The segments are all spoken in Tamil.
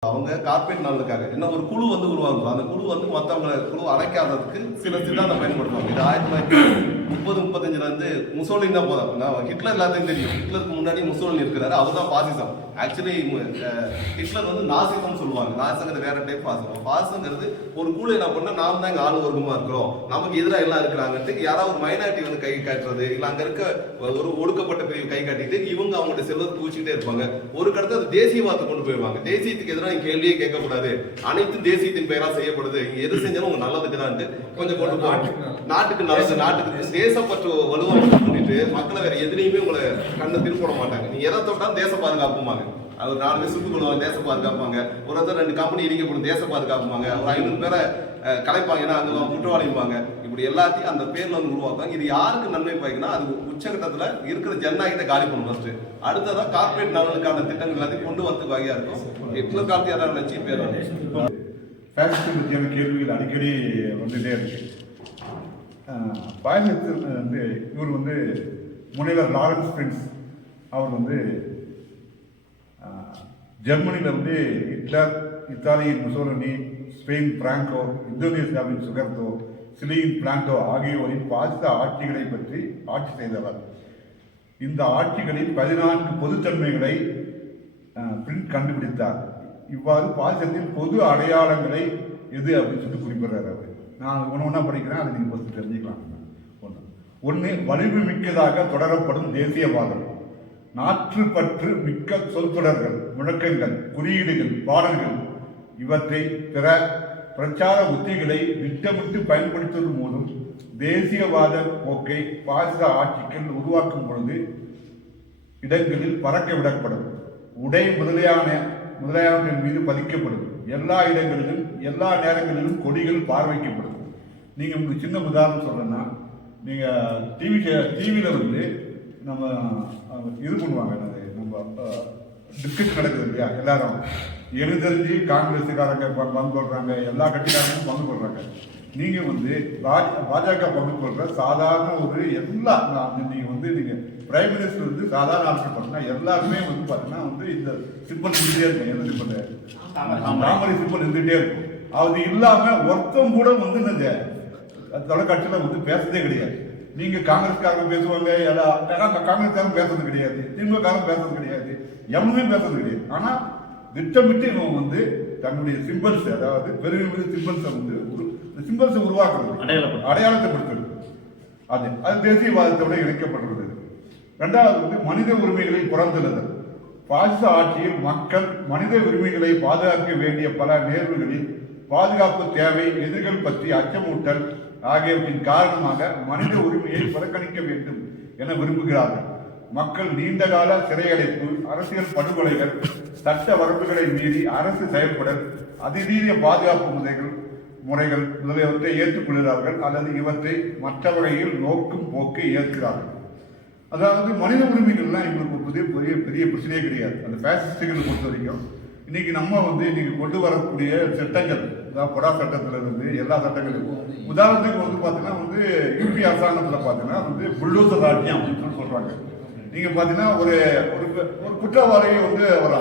Uh, அவங்க கார்பரேட் நலனுக்காக என்ன ஒரு குழு வந்து உருவாக்கும் அந்த குழு வந்து மற்றவங்களை குழு அடைக்காததுக்கு சில சித்தாந்தம் பயன்படுத்துவாங்க. இது ஆயிரத்தி தொள்ளாயிரத்தி முப்பது முப்பத்தஞ்சுல இருந்து முசோலின் தான் போதும் நான் ஹிட்லர் எல்லாத்தையும் தெரியும். ஹிட்லருக்கு முன்னாடி முசோலின் இருக்கிறாரு. அவர் தான் பாசிசம். ஆக்சுவலி ஹிட்லர் வந்து நாசிசம் சொல்லுவாங்க. நாசிங்கிறது வேற டைப் பாசிசம். பாசிசங்கிறது ஒரு குழு என்ன பண்ணா நாம் தான் இங்க ஆளு வர்க்கமா இருக்கிறோம். நமக்கு எதிராக எல்லாம் இருக்கிறாங்கிறதுக்கு யாராவது ஒரு மைனாரிட்டி வந்து கை காட்டுறது இல்லை அங்க இருக்க ஒரு ஒடுக்கப்பட்ட பிரிவு கை காட்டிட்டு இவங்க அவங்கள்ட்ட செல்வத்தை பூச்சிக்கிட்டே இருப்பாங்க. ஒரு கடத்த தேசியவாதத்தை கொண்டு போயிருவாங்க. தேசியத்துக்கு எதிராக கேள்வியே கேட்கக்கூடாது. அனைத்து தேசியத்தின் பெயரா செய்யப்படுது. எது செஞ்சாலும் உங்க நல்லதுக்கு தான் கொஞ்சம் கொண்டு போகணும் நாட்டுக்கு நல்லது நாட்டுக்கு தேசப்பற்று வலுவாக பண்ணிட்டு மக்களை வேற எதுலையுமே உங்களை கண்ணை திருப்பிட மாட்டாங்க. நீ எதை தொட்டாலும் தேச பாதுகாப்புமாங்க அது ஒரு நாலு பேர் சுட்டு கொள்வாங்க தேச பாதுகாப்பாங்க ஒரு ரெண்டு கம்பெனி இடிக்கப்படும் தேச பாதுகாப்புமாங்க ஒரு ஐநூறு பேரை கலைப்பாங்க. ஏன்னா அங்க குற்றவாளிப்பாங்க இப்படி எல்லாத்தையும் அந்த பேர்ல வந்து உருவாக்குவாங்க இது யாருக்கு நன்மை பாய்க்குன்னா அது உச்சகட்டத்துல இருக்கிற ஜனநாயகத்தை காலி பண்ணும் ஃபர்ஸ்ட் அடுத்ததான் கார்பரேட் நலனுக்கான திட்டங்கள் எல்லாத்தையும் கொண்டு வரதுக்கு வகையா இருக்கும். ஹிட்லர் காலத்து யாராவது லட்சியம் பேர் ஃபேக்ட் பற்றியான கேள்விகள் அடிக்கடி வந்துட்டே இருக்கு. பாயசத்தில் வந்து இவர் வந்து முனைவர் லாரன்ஸ் பிரின்ஸ். அவர் வந்து ஜெர்மனியில் வந்து ஹிட்லர் இத்தாலியின் முசோலனி ஸ்பெயின் பிராங்கோ இந்தோனேசியாவின் சுகர்தோ சிலியின் பிளாங்கோ ஆகியோரின் பாசிச ஆட்சிகளை பற்றி ஆட்சி செய்தவர். இந்த ஆட்சிகளில் பதினான்கு பொதுத்தன்மைகளை பிரிண்ட் கண்டுபிடித்தார். இவ்வாறு பாசிசத்தின் பொது அடையாளங்களை எது அப்படின்னு சொல்லிட்டு குறிப்பிடுறாரு அவர். நான் ஒன்று ஒன்றா படிக்கிறேன் அதை நீங்கள் ஃபஸ்ட்டு தெரிஞ்சுக்கலாம். ஒன்று ஒன்று வலிமை மிக்கதாக தொடரப்படும் தேசியவாதம். நாற்றுப்பற்று மிக்க சொற்தொடர்கள் முழக்கங்கள் குறியீடுகள் பாடல்கள் இவற்றை பிற பிரச்சார உத்திகளை திட்டமிட்டு பயன்படுத்துவதன் மூலம் தேசியவாத போக்கை பாசிச ஆட்சிகள் உருவாக்கும் பொழுது இடங்களில் பறக்க விடப்படும். உடை முதலியான முதலியானவற்றின் மீது பதிக்கப்படும். எல்லா இடங்களிலும் எல்லா நேரங்களிலும் கொடிகள் பார்வைக்கப்படும். நீங்கள் உங்களுக்கு சின்ன உதாரணம் சொல்கிறேன்னா நீங்கள் டிவி டிவியில் வந்து நம்ம இது பண்ணுவாங்க நம்ம டிஸ்கஷன் நடக்குது இல்லையா? எல்லாரும். எனக்கு தெரிஞ்சு காங்கிரஸுக்காரங்க பங்கு கொள்றாங்க எல்லா கட்சிக்காரங்களும் பங்கு கொள்றாங்க நீங்க வந்து பாஜக பங்கு கொள்ற சாதாரண ஒரு எல்லா நான் நீங்க வந்து நீங்க பிரைம் மினிஸ்டர் வந்து சாதாரண ஆட்சி பார்த்தீங்கன்னா எல்லாருமே வந்து பாத்தீங்கன்னா வந்து இந்த சிம்பிள் இருந்துட்டே இருக்கும் என்ன சிம்பிள் தாமரை. சிம்பிள் இருந்துட்டே இருக்கும். அது இல்லாம ஒருத்தம் கூட வந்து இந்த தொலைக்காட்சியில வந்து பேசுறதே கிடையாது. நீங்க காங்கிரஸ்காரங்க பேசுவாங்க எல்லா காங்கிரஸ்காரங்க பேசுறது கிடையாது. திமுக காரங்க பேசுறது கிடையாது. எவனுமே பேசுறது கிடையாது. ஆனா திட்டமிட்டு இவன் வந்து தன்னுடைய சிம்பிள்ஸ் அதாவது பெருமை சிம்பிள்ஸை வந்து சிம்பிள்ஸை உருவாக்குறது. அடையாளத்தை கொடுத்தது அது அது தேசியவாதத்தோட இணைக்கப்பட்டுள்ளது ரெண்டாவது வந்து மனித உரிமைகளை புறந்தெழுதல் பாசிச ஆட்சியில் மக்கள் மனித உரிமைகளை பாதுகாக்க வேண்டிய பல நேர்வுகளில் பாதுகாப்பு தேவை எதிர்கள் பற்றி அச்சமூட்டல் ஆகியவற்றின் காரணமாக மனித உரிமையை புறக்கணிக்க வேண்டும் என விரும்புகிறார்கள். மக்கள் நீண்டகால சிறையடைப்பு அரசியல் படுகொலைகள் சட்ட வரம்புகளை மீறி அரசு செயல்படல் அதிதீரிய பாதுகாப்பு முறைகள் முறைகள் முதலியவற்றை ஏற்றுக்கொள்கிறார்கள் அல்லது இவற்றை மற்ற வகையில் நோக்கும் போக்கை ஏற்கிறார்கள். அதாவது மனித உரிமைகள்லாம் எங்களுக்கு புதிய பெரிய பெரிய பிரச்சனையே கிடையாது. அந்த ஃபேசிஸ்டுகளை பொறுத்த வரைக்கும் இன்னைக்கு நம்ம வந்து இன்னைக்கு கொண்டு வரக்கூடிய சட்டங்கள் அதாவது கொடா சட்டத்தில் இருந்து எல்லா சட்டங்களுக்கும் உதாரணத்துக்கு வந்து பார்த்தீங்கன்னா வந்து யூபி அரசாங்கத்தில் பார்த்தீங்கன்னா வந்து புல்டோசர் ராஜ்யம் அப்படின்னு சொல்லி நீங்கள் நீங்க பார்த்தீங்கன்னா ஒரு ஒரு ஒரு குற்றவாளியை வந்து ஒரு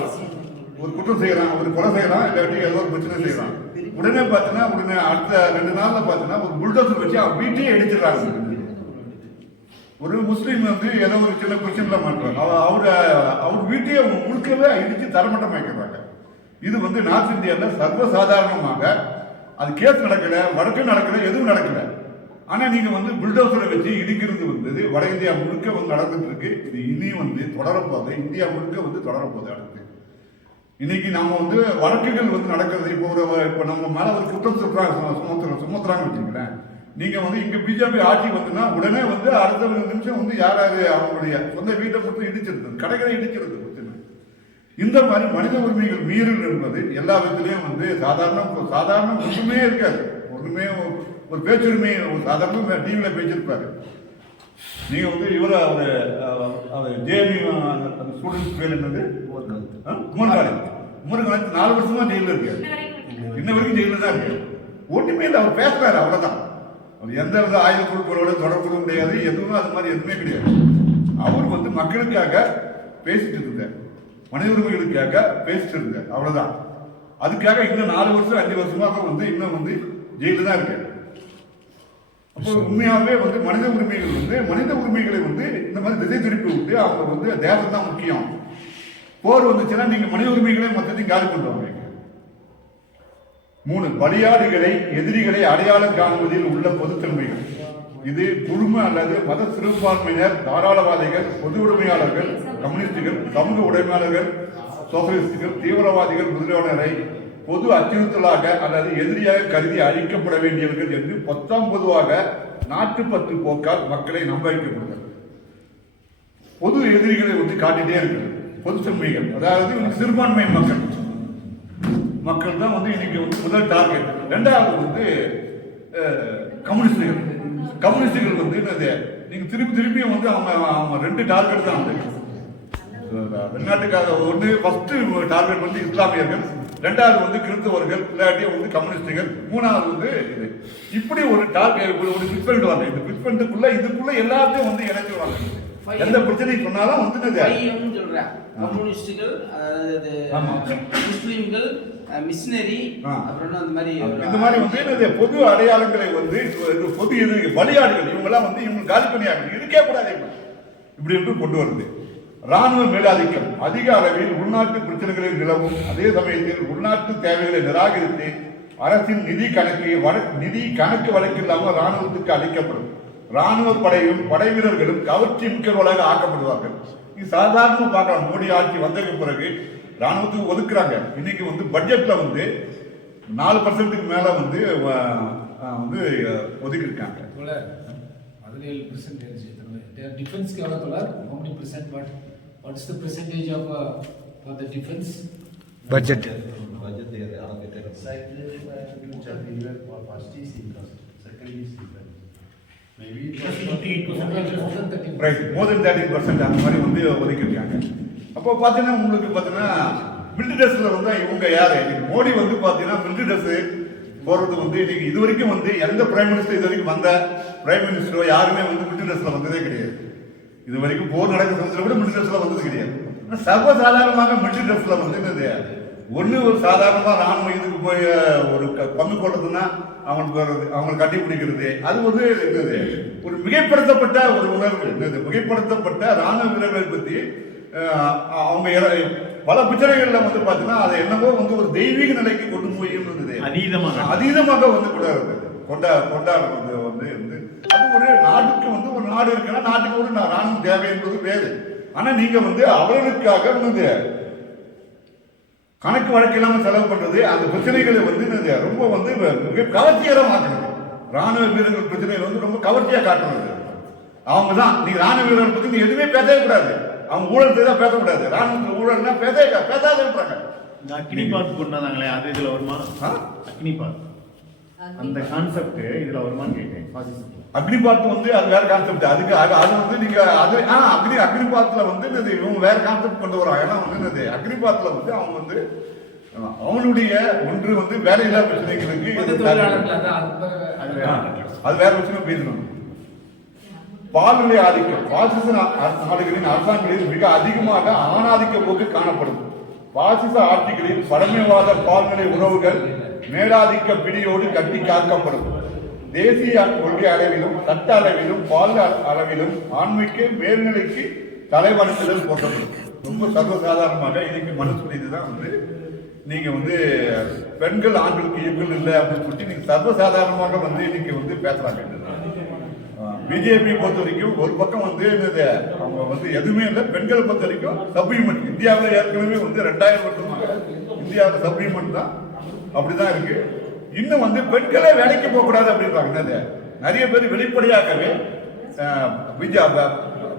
ஒரு குற்றம் செய்யறான் ஒரு கொலை செய்யறான் இல்லாட்டி ஏதோ ஒரு பிரச்சனை செய்யறான் உடனே பார்த்தீங்கன்னா உடனே அடுத்த ரெண்டு நாள்ல பார்த்தீங்கன்னா ஒரு புல்டோசர் வச்சு அவன் வீட்டையே அடிச்சிடறாங்க ஒரு முஸ்லீம் வந்து ஏதோ ஒரு சின்ன பிரச்சனைல மாட்டுறாங்க அவர் அவர் வீட்டையே முழுக்கவே இடிச்சு தரமட்டம் வைக்கிறாங்க இது வந்து நார்த் இந்தியாவில் சர்வசாதாரணமாக அது கேஸ் நடக்கல வழக்கு நடக்கல எதுவும் நடக்கல. ஆனா நீங்க வந்து புல்டோசரை வச்சு இடிக்கிறது வந்தது வட இந்தியா முழுக்க வந்து நடந்துட்டு இருக்கு இது இனி வந்து தொடரப்போகுது. இந்தியா முழுக்க வந்து தொடரப்போகுது அடுத்து. இன்னைக்கு நம்ம வந்து வழக்குகள் வந்து நடக்கிறது. இப்போ ஒரு இப்போ நம்ம மேல ஒரு குற்றம் சொல்றாங்க சுமத்துற சுமத்துறாங்க வச்சுக்கிறேன் நீங்க வந்து இங்க பிஜேபி ஆட்சி வந்துன்னா உடனே வந்து அடுத்த நிமிஷம் வந்து யார் யாரு அவங்களுடைய சொந்த வீட்டை மட்டும் இடிச்சிருந்தது கடைகளை இடிக்கிறது பிரச்சனை இந்த மாதிரி மனித உரிமைகள் மீறல் என்பது எல்லா விதத்திலையும் வந்து சாதாரண சாதாரண ஒன்றுமே இருக்காது. ஒன்றுமே ஒரு- பேச்சுரிமை ஒரு சாதாரண டிவியில பேச்சிருப்பாரு நீங்க வந்து இவர அவர் அவர் அந்த ஸ்டூடெண்ட்ஸ் பேர் என்னது? உமர் காலேஜ் நாலு வருஷமா ஜெயிலில் இருக்காரு. இன்ன வரைக்கும் ஜெயிலில் தான் இருக்கு ஒண்ணுமே இல்லை அவர் பேசுறாரு அவ்வளவுதான். அவர் எந்த வித ஆயுத குழுக்களோட தொடர்பும் கிடையாது எதுவும் அது மாதிரி எதுவுமே கிடையாது. அவர் வந்து மக்களுக்காக பேசிட்டு இருந்தார். மனித உரிமைகளுக்காக பேசிட்டு இருந்தார். அவ்வளவுதான். அதுக்காக இன்னும் நாலு வருஷம் அஞ்சு வருஷமாக வந்து இன்னும் வந்து ஜெயிலில் தான் இருக்கு அப்போ உண்மையாகவே வந்து மனித உரிமைகள் வந்து மனித உரிமைகளை வந்து இந்த மாதிரி திசை திருப்பி விட்டு அவங்க வந்து தேசம் தான் முக்கியம். போர் வந்துச்சுன்னா நீங்கள் மனித உரிமைகளை மொத்தத்தையும் காலி பண்ணுவாங்க மூணு பலியாடுகளை எதிரிகளை அடையாளம் காணுவதில் உள்ள பொதுத்தன்மைகள். இது குழும அல்லது மத சிறுபான்மையினர் தாராளவாதிகள் பொது உடைமையாளர்கள் கம்யூனிஸ்டுகள் சமூக உடைமையாளர்கள் சோசியலிஸ்டுகள் தீவிரவாதிகள் முதலியவரை பொது அச்சுறுத்தலாக அல்லது எதிரியாக கருதி அழிக்கப்பட வேண்டியவர்கள் என்று பத்தாம் பொதுவாக நாட்டுப்பற்று போக்கால் மக்களை நம்ப வைக்கப்படுகிறது பொது எதிரிகளை வந்து காட்டிட்டே இருக்குது பொது தன்மைகள் அதாவது சிறுபான்மை மக்கள். மக்கள் தான் வந்து இன்னைக்கு வந்து முதல் டார்கெட் ரெண்டாவது வந்து கம்யூனிஸ்டுகள். கம்யூனிஸ்டுகள் வந்து என்னது? நீங்க திருப்பி திருப்பி வந்து அவங்க அவங்க ரெண்டு டார்கெட் தான் வந்து. வெளிநாட்டுக்காக ஒன்று ஃபர்ஸ்ட் டார்கெட் வந்து இஸ்லாமியர்கள். ரெண்டாவது வந்து கிறிஸ்தவர்கள் இல்லாட்டி வந்து கம்யூனிஸ்டுகள் மூணாவது வந்து இது. இப்படி ஒரு டார்கெட் ஒரு ஃபிக்ஸ் பண்ணிடுவாங்க இந்த ஃபிக்ஸ் பண்ணிட்டுக்குள்ள இதுக்குள்ள எல்லாத்தையும் வந்து இணைச்சிருவாங்க எந்த பிரச்சனையும் சொன்னாலும் வந்து சொல்றேன் கம்யூனிஸ்டுகள் அதாவது. முஸ்லிம்கள் மிஷினரி. அப்புறம் அந்த மாதிரி இந்த மாதிரி வந்து பொது அடையாளங்களை வந்து இது பொது எதிரி பலியாடுகள் இவங்கெல்லாம் வந்து இவங்க காலி பண்ணியாங்க. இருக்கே கூடாது. இப்படி என்று கொண்டு வருது. ராணுவ மேலாதிக்கம் அதிக அளவில் உள்நாட்டு பிரச்சனைகளில் நிலவும். அதே சமயத்தில் உள்நாட்டு தேவைகளை நிராகரித்து அரசின் நிதி கணக்கு நிதி கணக்கு வழக்கு இல்லாமல் ராணுவத்துக்கு அளிக்கப்படும். ராணுவ படையும் படை வீரர்களும் கவர்ச்சி மிக்கவர்களாக ஆக்கப்படுவார்கள். இது சாதாரணமாக பார்க்கலாம். மோடி ஆட்சி வந்ததுக்கு பிறகு ராணுவத்துக்கு ஒதுக்குறாங்க. இன்னைக்கு வந்து பட்ஜெட்ல வந்து நாலு பர்சன்ட்டுக்கு மேல வந்து What's the percentage of uh, for the defense? Budget. Budget they are allocated. Secretary for first is thirty percent அந்த மாதிரி வந்து ஒதுக்கி இருக்காங்க. அப்போ பார்த்தீங்கன்னா உங்களுக்கு பார்த்தீங்கன்னா மில்ட் வந்து இவங்க யார்? மோடி வந்து பார்த்தீங்கன்னா மில்ட் போகிறது வந்து இன்னைக்கு இது வரைக்கும் வந்து எந்த பிரைம் மினிஸ்டர் இது வரைக்கும் வந்த பிரைம் மினிஸ்டரோ யாருமே வந்து மில்ட் ட்ரெஸ்ஸில் வந்ததே கிடையாது. இது வரைக்கும் போர் நடக்கிற சமயத்தில் கூட மிலிட்ரி ட்ரெஸ்ல வந்தது கிடையாது சர்வசாதாரணமாக மிலிட்ரி ட்ரெஸ்ல வந்து என்னது ஒண்ணு ஒரு சாதாரணமா ராணுவ இதுக்கு போய் ஒரு க- பங்கு கொண்டதுன்னா அவங்களுக்கு வர்றது அவங்களை கட்டி பிடிக்கிறது. அது வந்து என்னது? ஒரு மிகைப்படுத்தப்பட்ட ஒரு உணர்வு. என்னது? மிகைப்படுத்தப்பட்ட ராணுவ வீரர்களை பத்தி அஹ், அவங்க பல பிரச்சனைகள்ல வந்து பாத்தீங்கன்னா அதை என்னவோ வந்து ஒரு தெய்வீக நிலைக்கு கொண்டு போய் இருந்தது. அதீதமாக. அதீதமாக வந்து கூட கொண்டா கொண்டாடுறது வந்து வந்து அது ஒரு நாட்டுக்கு வந்து ஒரு நாடு இருக்குன்னா நாட்டுக்கு ஒரு நா- ராணுவம் தேவை என்பது வேறு. ஆனா நீங்க வந்து அவர்களுக்காக வந்து கணக்கு வழக்கு இல்லாம செலவு பண்றது அந்த பிரச்சனைகளை வந்து ரொம்ப வந்து மிக கவர்ச்சிகரமாக்கணும் ராணுவ வீரர்கள் பிரச்சனைகளை வந்து ரொம்ப கவர்ச்சியா காட்டுறது. அவங்க தான் நீங்க ராணுவ வீரர்கள் பத்தி நீ எதுவுமே பேசவே கூடாது. அவங்க ஊழல் செய்தா பேசக்கூடாது. ராணுவத்தில் ஊழல்னா பேசவே பேசாதுன்றாங்க இந்த அக்னி பாத் கொண்டு வந்தாங்களே அது இதுல வருமா? அக்னி பாத் அந்த கான்செப்ட் இதுல வருமானு கேட்டேன். அக்னி பாத் வந்து அது வேற கான்செப்ட் அதுக்கு அது வந்து நீங்க அது அக்னி அக்னி பாத்ல வந்து இது வேற கான்செப்ட் கொண்டு வராங்க ஏன்னா வந்து இது அக்னி பாத்ல வந்து அவன் வந்து அவனுடைய ஒன்று வந்து வேலையில்லா பிரச்சனைகளுக்கு அது வேற பிரச்சனை பேசணும். பாலுடைய ஆதிக்கம். பாசிச நாடுகளின் அரசாங்கங்களில் மிக அதிகமாக ஆணாதிக்க போக்கு காணப்படும். பாசிச ஆட்சிகளில் பழமைவாத பால்நிலை உறவுகள் மேலாதிக்க பிடியோடு கட்டி காக்கப்படும். தேசிய கொள்கை அளவிலும் சட்ட அளவிலும் பால் அளவிலும் ஆண்மைக்கு மேல்நிலைக்கு தலைவரத்துதல் போட்டப்படும் ரொம்ப சர்வசாதாரணமாக இன்னைக்கு மனுஷன் இதுதான் வந்து நீங்க வந்து பெண்கள் ஆண்களுக்கு ஈக்குவல் இல்லை அப்படின்னு சொல்லிட்டு நீங்க சர்வசாதாரணமாக வந்து இன்னைக்கு வந்து பேசுறாங்க. பிஜேபி பொறுத்த வரைக்கும் ஒரு பக்கம் வந்து என்னது அவங்க வந்து எதுவுமே இல்லை. பெண்களை பொறுத்த வரைக்கும் சப்ளிமெண்ட் இந்தியாவில் ஏற்கனவே வந்து ரெண்டாயிரம் வருஷமாக இந்தியாவில் சப்ளிமெண்ட் தான். அப்படிதான் இருக்கு. இன்னும் வந்து பெண்களே வேலைக்கு போகக்கூடாது அப்படின்றாங்க. என்னது? நிறைய பேர் வெளிப்படையாகவே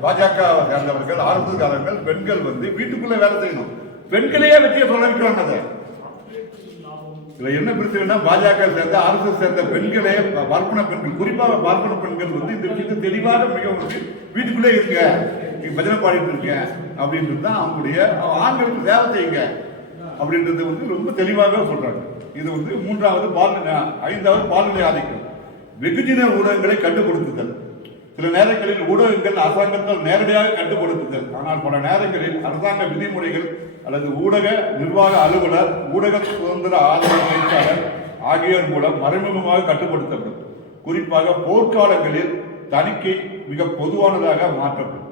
பாஜக சேர்ந்தவர்கள் ஆர்வக்காரர்கள் பெண்கள் வந்து வீட்டுக்குள்ள வேலை செய்யணும். பெண்களையே வெற்றியை சொல்ல வைக்கிறாங்க அதை இதுல என்ன பிரச்சனைனா பாஜக சேர்ந்த ஆர்எஸ்எஸ் சேர்ந்த பெண்களே பார்ப்பன பெண்கள் குறிப்பாக பார்ப்பன பெண்கள் வந்து இந்த விஷயத்தை தெளிவாக மிக வந்து வீட்டுக்குள்ளே இருங்க. நீங்க பஜனை பாடிட்டு இருக்க அப்படின்றது தான் அவங்களுடைய ஆண்களுக்கு சேவை செய்யுங்க. அப்படின்றது வந்து ரொம்ப தெளிவாக சொல்றாங்க. இது வந்து மூன்றாவது பால் ஐந்தாவது பால்நிலை ஆதிக்கம். வெகுஜன ஊடகங்களை கட்டுப்படுத்துதல் சில நேரங்களில் ஊடகங்கள் அரசாங்கத்தால் நேரடியாக கட்டுப்படுத்துதல் ஆனால் பல நேரங்களில் அரசாங்க விதிமுறைகள் அல்லது ஊடக நிர்வாக அலுவலர் ஊடக சுதந்திர ஆதரவு பேச்சாளர் ஆகியோர் மூலம் மறைமுகமாக கட்டுப்படுத்தப்படும். குறிப்பாக போர்க்காலங்களில் தணிக்கை மிக பொதுவானதாக மாற்றப்படும்.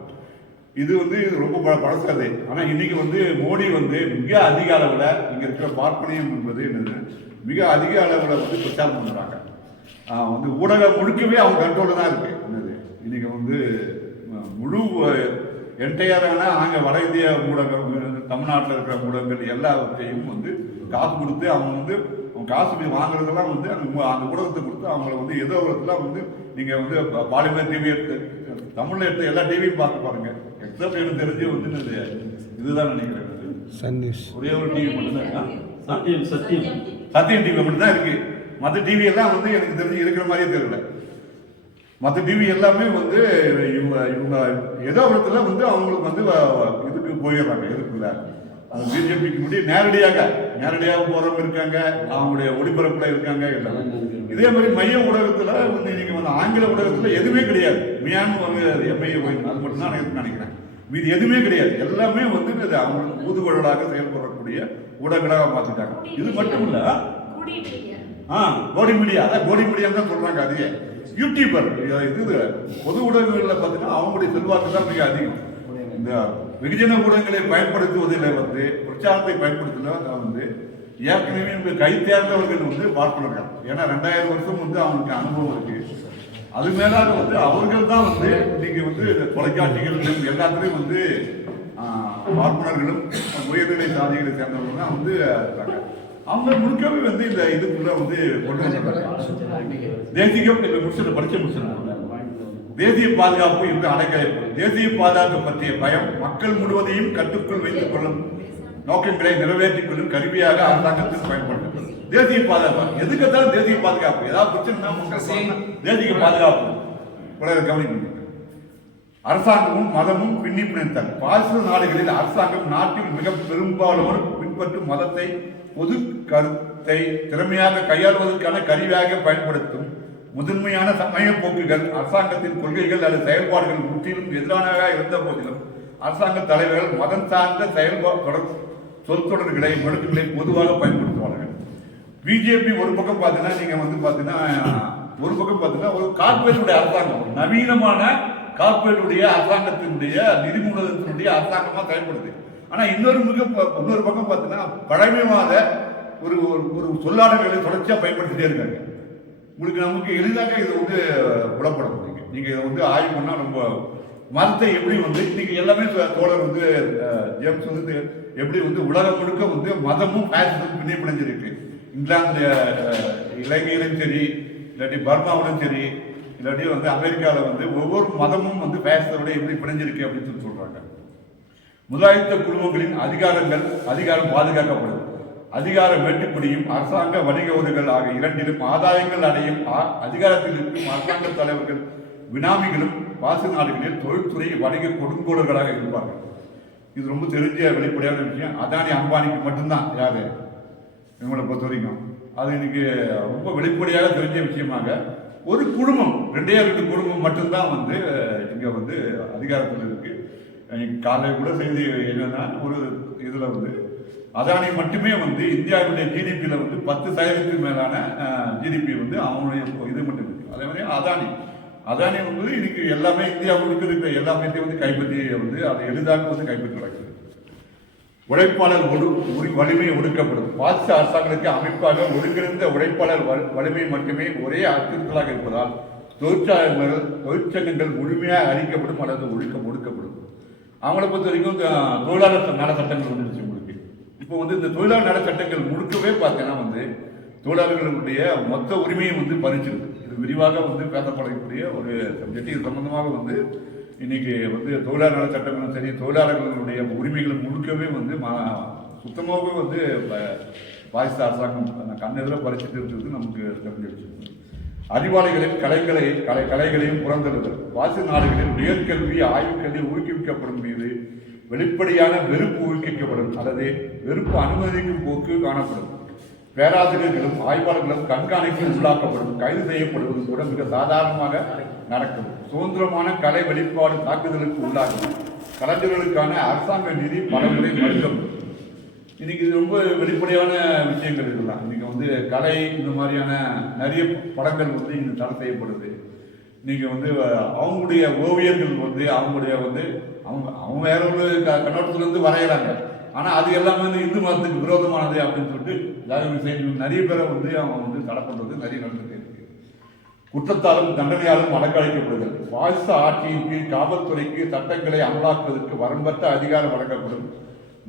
இது வந்து ரொம்ப பழசாது. ஆனா இன்னைக்கு வந்து மோடி வந்து மிக அதிக அளவில் இங்க இருக்கிற பார்ப்பனியம் என்பது என்னது? மிக அதிக அளவில் வந்து பிரச்சாரம் பண்றாங்க. வந்து ஊடகம் முழுக்கவே அவங்க கண்ட்ரோல்ல தான் இருக்கு. என்னது? இன்னைக்கு வந்து முழு என்டையரான நாங்கள் வட இந்திய ஊடகம் தமிழ்நாட்டில் இருக்கிற ஊடகங்கள் எல்லாத்தையும் வந்து காசு கொடுத்து அவங்க வந்து அவங்க காசு போய் வாங்குறதெல்லாம் வந்து அந்த அந்த ஊடகத்தை கொடுத்து அவங்கள வந்து ஏதோ விதத்தில் வந்து நீங்கள் வந்து பாலிமர் டிவி எடுத்து தமிழில் எடுத்த எல்லா டிவியும் பார்த்து பாருங்கள் எக்ஸப்ட் எனக்கு தெரிஞ்சு வந்து இதுதான் நினைக்கிறேன். சன் நியூஸ் ஒரே ஒரு டிவி மட்டும்தான் சத்தியம் சத்தியம் சத்தியம் டிவி மட்டும் தான் இருக்கு. மற்ற டிவி எல்லாம் வந்து எனக்கு தெரிஞ்சு இருக்கிற மாதிரியே தெரியல. மற்ற டிவி எல்லாமே வந்து இவங்க இவங்க ஏதோ விதத்துல வந்து அவங்களுக்கு வந்து இதுக்கு போயிடுறாங்க எதுக்குள்ள அது பிஜேபிக்கு முடி நேரடியாக நேரடியாக போறவங்க இருக்காங்க அவங்களுடைய ஒளிபரப்புல இருக்காங்க எல்லாமே. இதே மாதிரி மைய ஊடகத்துல வந்து நீங்க வந்து ஆங்கில ஊடகத்துல எதுவுமே கிடையாது. மியான் வந்து எம்ஐ அது மட்டும் தான் எனக்கு நினைக்கிறேன். மீது எதுவுமே கிடையாது. எல்லாமே வந்து இது அவங்களுக்கு ஊதுகுழலாக செயல்படக்கூடிய ஊடகங்களாக மாற்றிட்டாங்க இது மட்டும் இல்ல ஆ கோடி மீடியா அதான் கோடி மீடியா தான் சொல்றாங்க அதையே யூடியூபர் இது இது பொது ஊடகங்களில் பார்த்தீங்கன்னா அவங்களுடைய செல்வாக்கு தான் மிக அதிகம். இந்த வெகுஜன ஊடகங்களை பயன்படுத்துவதில் வந்து பிரச்சாரத்தை பயன்படுத்தினா வந்து ஏற்கனவே இவங்க கை தேர்ந்தவர்கள் வந்து பார்ப்பனர்கள். ஏன்னா ரெண்டாயிரம் வருஷம் வந்து அவங்களுக்கு அனுபவம் இருக்கு. அது மேலாக வந்து அவர்கள் தான் வந்து இன்னைக்கு வந்து இந்த தொலைக்காட்சிகள் எல்லாத்துலேயும் வந்து பார்ப்பனர்களும் உயர்நிலை சாதிகளை சேர்ந்தவர்கள் தான் வந்து இருக்காங்க. அவங்க முழுக்கவே வந்து இந்த இதுக்குள்ள வந்து கொண்டு வந்திருக்காங்க. தேசியம் இந்த முடிச்சு படிச்ச முடிச்சிருக்காங்க. தேசிய பாதுகாப்பு என்று அடைக்கலைப்பு தேசிய பாதுகாப்பு பற்றிய பயம் மக்கள் முழுவதையும் கட்டுக்குள் வைத்துக் கொள்ளும் நோக்கங்களை நிறைவேற்றிக் கொள்ளும் கருவியாக அரசாங்கத்தில் பயன்படும் தேசிய பாதுகாப்பு. எதுக்கெல்லாம் தேசிய பாதுகாப்பு. ஏதாவது பிரச்சனை மக்கள் சொல்லணும். தேசிய பாதுகாப்பு. கவனிக்கணும் அரசாங்கமும் மதமும் பின்னி பிணைத்தல் பாசிச நாடுகளில் அரசாங்கம் நாட்டில் மிக பெரும்பாலோர் பின்பற்றும் மதத்தை பொது கருத்தை திறமையாக கையாளுவதற்கான கருவியாக பயன்படுத்தும் முதன்மையான சமய போக்குகள் அரசாங்கத்தின் கொள்கைகள் அல்லது செயல்பாடுகள் முற்றிலும் எதிரானதாக இருந்த போதிலும் அரசாங்க தலைவர்கள் மதம் சார்ந்த செயல்பாடு தொடர் சொல் தொடர்களை பொதுவாக பயன்படுத்துவார்கள். பிஜேபி ஒரு பக்கம் பார்த்தீங்கன்னா நீங்க வந்து பார்த்தீங்கன்னா ஒரு பக்கம் பார்த்தீங்கன்னா ஒரு கார்பரேட்டுடைய அரசாங்கம் ஒரு நவீனமான கார்பரேட்டுடைய அரசாங்கத்தினுடைய நிதி அரசாங்கமாக அரசாங்கமா செயல்படுது. ஆனால் இன்னொரு மிக ப- இன்னொரு பக்கம் பார்த்தீங்கன்னா பழமைவாத ஒரு ஒரு- ஒரு சொல்லாடல்களை தொடர்ச்சியாக பயன்படுத்திட்டே இருக்காங்க. உங்களுக்கு நமக்கு எளிதாக இது வந்து புலப்பட முடியுங்க. நீங்கள் இதை வந்து ஆய்வு பண்ணால் ரொம்ப மதத்தை எப்படி வந்து இன்னைக்கு எல்லாமே தோழர் வந்து ஜேம்ஸ் வந்து எப்படி வந்து உலகம் முழுக்க வந்து மதமும் ஃபேஷனும் பின்னே பிணைஞ்சிருக்கு இங்கிலாந்து இலங்கையிலும் சரி இல்லாட்டி பர்மாவிலும் சரி இல்லாட்டி வந்து அமெரிக்காவில் வந்து ஒவ்வொரு மதமும் வந்து பேசுறதோட எப்படி பிணைஞ்சிருக்கு அப்படின்னு சொல்லி சொல்கிறாங்க முதலாளித்த குழுமங்களின் அதிகாரங்கள் அதிகாரம் பாதுகாக்கப்படும் அதிகார வேட்டுப்படியும் அரசாங்க வணிக உறவுகள் ஆகிய இரண்டிலும் ஆதாயங்கள் அடையும் ஆ- அதிகாரத்தில் இருக்கும் அரசாங்க தலைவர்கள் வினாமிகளும் வாசு நாடுகளில் தொழில்துறை வணிக கொடுங்கோலர்களாக இருப்பார்கள். இது ரொம்ப தெரிஞ்ச வெளிப்படையான விஷயம். அதானி அம்பானிக்கு மட்டும்தான் யாரு? இவங்களை பொறுத்த வரைக்கும் அது எனக்கு ரொம்ப வெளிப்படையாக தெரிஞ்ச விஷயமாக ஒரு குடும்பம் ரெண்டே ரெண்டு குடும்பம் மட்டும்தான் வந்து இங்கே வந்து அதிகாரத்தில் இருக்கு. காலையில் கூட செய்தி என்னன்னா ஒரு இதில் வந்து அதானி மட்டுமே வந்து இந்தியாவுடைய ஜிடிபியில் வந்து பத்து சதவீதத்துக்கு மேலான ஜிடிபி வந்து அவனுடைய இது மட்டும் இருக்கு. அதே மாதிரி அதானி. அதானி வந்து இன்னைக்கு எல்லாமே இந்தியா முழுக்க இருக்கிற எல்லாமே வந்து கைப்பற்றி வந்து அதை எளிதாக வந்து கைப்பற்றி நடக்குது உழைப்பாளர் ஒடு உரி- வலிமை ஒடுக்கப்படும். பாசிச அரசாங்கத்திற்கு அமைப்பாக ஒருங்கிணைந்த உழைப்பாளர் வ- வலிமை மட்டுமே ஒரே அச்சுறுத்தலாக இருப்பதால் தொழிற்சாலைகள் தொழிற்சங்கங்கள் முழுமையாக அழிக்கப்படும் அல்லது ஒழுக்க ஒடுக்கப்படும். அவங்கள பொறுத்த வரைக்கும் தொழிலாளர் நல சட்டங்கள் வந்துருச்சு உங்களுக்கு. இப்போ வந்து இந்த தொழிலாளர் நல சட்டங்கள் முழுக்கவே பார்த்தீங்கன்னா வந்து தொழிலாளர்களுடைய மொத்த உரிமையை வந்து பறிச்சிருக்கு. இது விரிவாக வந்து பேசப்படக்கூடிய ஒரு சப்ஜெக்ட் இது சம்பந்தமாக வந்து இன்னைக்கு வந்து தொழிலாளர் சட்டங்களும் சரி தொழிலாளர்களுடைய உரிமைகள் முழுக்கவே வந்து ம- சுத்தமாகவே வந்து ப- பாகிஸ்தான் அரசாங்கம் கண்ணெதில் பறிச்சுட்டு இருக்கிறது நமக்கு தெரிஞ்சிருச்சு. அறிவாளிகளின் கலைகளை கலை கலைகளையும் புறந்தெடுதல் வாசி நாடுகளில் உயர்கல்வி ஆய்வுக்கல்வி ஊக்குவிக்கப்படும் மீது வெளிப்படையான வெறுப்பு ஊக்குவிக்கப்படும் அல்லது வெறுப்பு அனுமதிக்கும் போக்கு காணப்படும். பேராசிரியர்களும் ஆய்வாளர்களும் கண்காணிப்பில் உள்ளாக்கப்படும் கைது செய்யப்படுவது கூட மிக சாதாரணமாக நடக்கும். சுதந்திரமான கலை வெளிப்பாடு தாக்குதலுக்கு உள்ளாகும். கலைஞர்களுக்கான அரசாங்க நிதி பலன்களை மறுக்கப்படும் இன்னைக்கு இது ரொம்ப வெளிப்படையான விஷயங்கள் இதெல்லாம் இன்னைக்கு வந்து கலை இந்த மாதிரியான நிறைய படங்கள் வந்து இங்க தடை செய்யப்படுது. இன்னைக்கு வந்து அவங்களுடைய ஓவியர்கள் வந்து அவங்களுடைய வந்து அவங்க அவங்க வேற ஒரு க- கண்ணோட்டத்துல வரைகிறாங்க ஆனால் அது எல்லாமே வந்து இந்து மதத்துக்கு விரோதமானது அப்படின்னு சொல்லிட்டு ஜாதி விஷயங்கள் நிறைய பேரை வந்து அவங்க வந்து தடை பண்ணுறது நிறைய நடந்திருக்கு. குற்றத்தாலும் தண்டனையாலும் அடக்கழிக்கப்படுகிறது பாசிச ஆட்சியின் கீழ் காவல்துறைக்கு சட்டங்களை அமலாக்குவதற்கு வரம்பற்ற அதிகாரம் வழங்கப்படும்.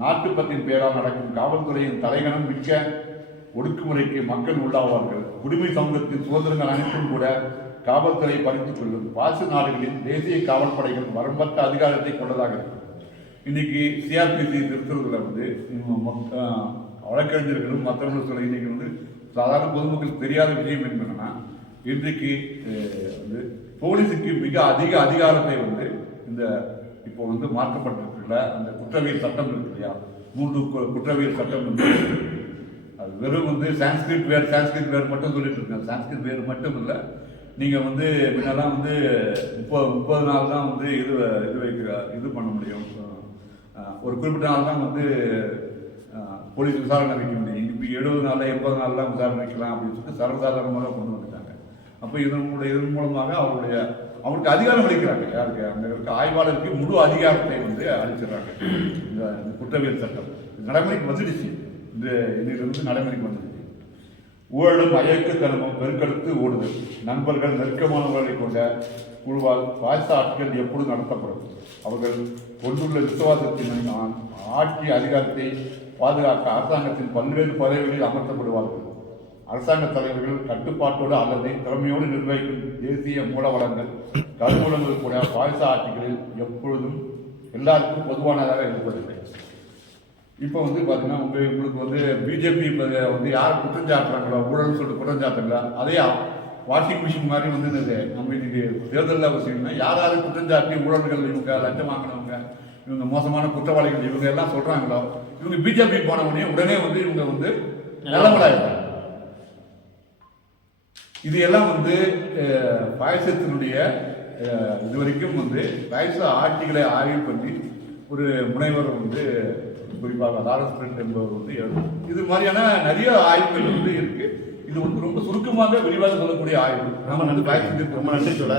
நாட்டுப்பத்தின் பேரால் நடக்கும் காவல்துறையின் தலைகணம் மிக்க ஒடுக்குமுறைக்கு மக்கள் உள்ளாவார்கள். குடிமை சமூகத்தின் சுதந்திரங்கள் அனைத்தும் கூட காவல்துறை பறித்துக் கொள்ளும். வாசு நாடுகளின் தேசிய காவல்படைகள் வரம்பற்ற அதிகாரத்தை கொண்டதாக இருக்கும். இன்னைக்கு சிஆர்பிசி திருத்தூர்களை வந்து வழக்கறிஞர்களும் மற்றவர்களும் சொல்ல இன்னைக்கு வந்து சாதாரண பொதுமக்களுக்கு தெரியாத விஷயம் என்னன்னா இன்றைக்கு வந்து போலீஸுக்கு மிக அதிக அதிகாரத்தை வந்து இந்த இப்போ வந்து மாற்றப்பட்டிருக்கிற அந்த குற்றவியல் சட்டம் இருக்கு இல்லையா? மூன்று குற்றவியல் சட்டம் வந்து அது வெறும் வந்து சான்ஸ்கிரிட் வேர் சான்ஸ்கிரிட் வேர் மட்டும் சொல்லிட்டு இருக்காங்க. சான்ஸ்கிரிட் வேர் மட்டும் இல்லை. நீங்கள் வந்து முன்னெல்லாம் வந்து முப்பது முப்பது நாள் தான் வந்து இது இது வைக்க இது பண்ண முடியும். ஒரு குறிப்பிட்ட நாள் தான் வந்து போலீஸ் விசாரணை வைக்க முடியும். இப்போ எழுபது நாளில் எண்பது நாள்லாம் விசாரணை வைக்கலாம் அப்படின்னு சொல்லிட்டு சர்வசாதாரணமாக கொண்டு அப்போ இதன் மூலம் இதன் மூலமாக அவருடைய அவருக்கு அதிகாரம் அளிக்கிறாங்க. யாருக்கு? அந்த ஆய்வாளருக்கு முழு அதிகாரத்தை வந்து அளிச்சிடுறாங்க. இந்த குற்றவியல் சட்டம். நடைமுறைக்கு வந்துடுச்சு. இந்த இதிலிருந்து நடைமுறைக்கு வந்துடுச்சு. ஊழலும் அயக்கத்தனமும் பெருக்கெடுத்து ஓடுதல் நண்பர்கள் நெருக்கமானவர்களை கொண்ட குழுவால் பாய்ச ஆட்கள் எப்பொழுது நடத்தப்படும். அவர்கள் கொண்டுள்ள விசுவாசத்தின் ஆ- ஆட்சி அதிகாரத்தை பாதுகாக்க அரசாங்கத்தின் பல்வேறு பதவிகளில் அமர்த்தப்படுவார்கள். அரசாங்க தலைவர்கள் கட்டுப்பாட்டோடு அல்லது திறமையோடு நிர்வகிக்கும் தேசிய மூல வளங்கள் கருவூலங்கள் கூட பாய்ச ஆட்சிகளில் எப்பொழுதும் எல்லாருக்கும் பொதுவானதாக இருப்பதில்லை. இப்போ வந்து பார்த்தீங்கன்னா உங்க உங்களுக்கு வந்து பிஜேபி வந்து யார் குற்றம் சாட்டுறாங்களோ ஊழல் சொல்லிட்டு குற்றம் சாட்டுறாங்களோ அதே வாஷிங் மிஷின் மாதிரி வந்து என்னது நம்ம இன்னைக்கு தேர்தலில் வச்சுக்கணும்னா யார் யார் குற்றம் சாட்டி ஊழல்கள் இவங்க லஞ்சம் வாங்கினவங்க இவங்க மோசமான குற்றவாளிகள் இவங்க எல்லாம் சொல்றாங்களோ இவங்க பிஜேபி போன உடனே உடனே வந்து இவங்க வந்து நிலமலாயிட்டாங்க இது எல்லாம் வந்து பாயசத்தினுடைய இதுவரைக்கும் வந்து பாயச ஆட்சிகளை ஆய்வு பண்ணி ஒரு முனைவர் வந்து குறிப்பாக லாரன்ஸ் பிரிண்ட் என்பவர் வந்து எழுதும் இது மாதிரியான நிறைய ஆய்வுகள் வந்து இருக்கு. இது ரொம்ப சுருக்கமாக விரிவாக சொல்லக்கூடிய ஆய்வு. ரொம்ப நன்றி. ரொம்ப நன்றி சொல்ல